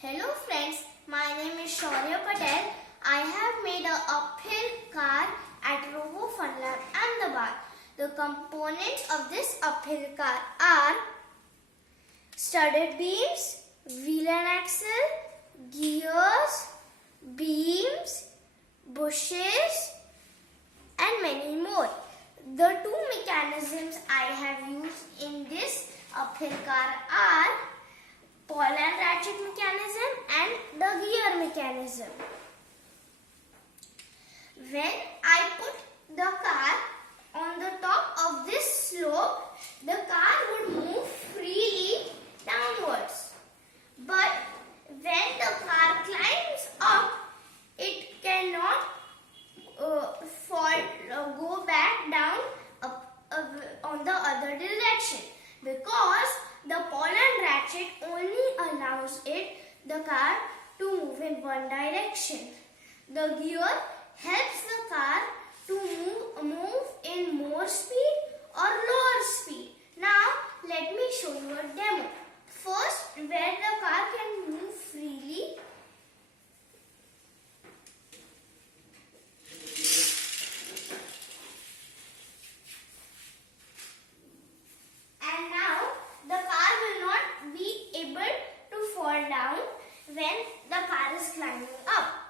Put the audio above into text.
Hello friends, my name is Shaurya Patel. I have made an uphill car at RFL Ahmedabad. The components of this uphill car are studded beams, wheel and axle, gears, beams, bushes and many more. The two mechanisms I have used in this uphill car are Pawl and Rachet Mechanism and the gear mechanism. When I put the car on the top of this slope, the car would move freely downwards. But when the car climbs up, it cannot go back down on the other direction because the Pawl and Rachet only allows the car to move in one direction. The gear helps the car to move in more speed or lower speed. Now let me show you a demo. First, where the car can move freely, and now the car will not be able to fall down when the car is climbing up.